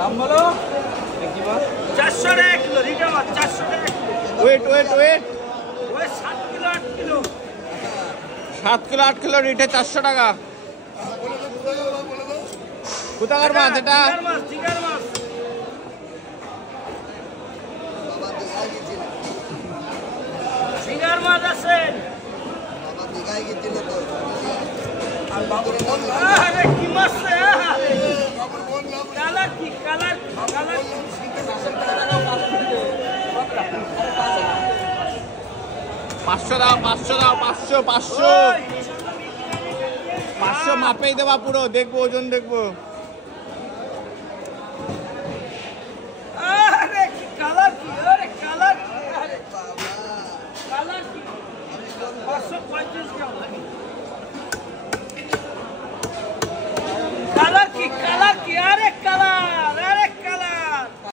দাম বলো 400 টাকা কিলো রিটা মাছ 400 টাকা কিলো ওয়েট ওয়েট ওয়েট ওই 7 কিলো 8 কিলো 7 কিলো 8 কিলো রিটে 400 টাকা কোথাকার মাছ এটা জিগার মাছ জিগার মাছ আছে বাবা দিঘায় গিয়েছিল তো আর বাবু আরে কি মাছ রে কালার কি কালার কালার 500 দাও 500 দাও 500 500 500 মাপেই দেবা পুরো দেখবো ওজন দেখবো আরে কি কালার কি আরে কালার আরে বাবা কালার কি 535 গ্রাম